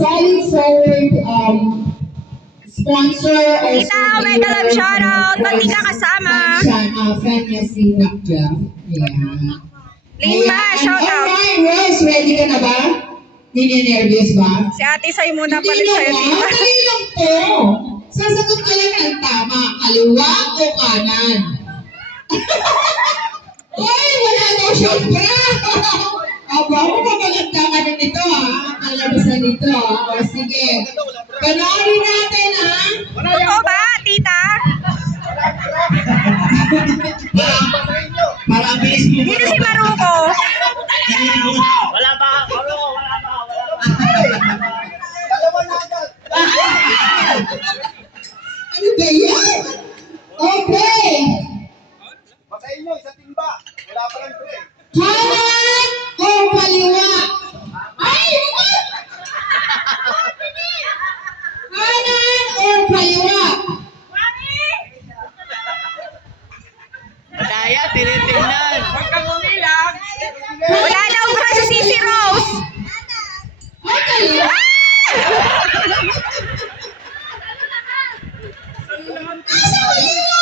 solid forward sponsor or Tita, mega love shoutout. Ba't di ka kasama? Fan niya si Doc Jeff. Yeah. Lima, shoutout. Alright, Rose, ready ka na ba? Nininervyos ba? Si ate sa'yo muna pala Hindi sa'yo, naman, tita. dali lang po. Sasagot ka lang ng tama, kaliwa o kanan. Uy, wala daw syempre. Aba, magaganda ka na nito ha. Kalabasan nito ha. O sige. Panoorin natin ha. Totoo ba, tita? Para bilis mo. Dito si Maruko. Wala ba? Wala ba? Ano ba yan? Okay. Basahin nyo, isa timba. Wala pa lang pre. Kanan o kaliwa? Ay! Kanan o kaliwa? Madaya, tinitingnan. Huwag kang umilang. Wala daw crush si Sisi Rose. Ay, kaliwa? Asa kaliwa?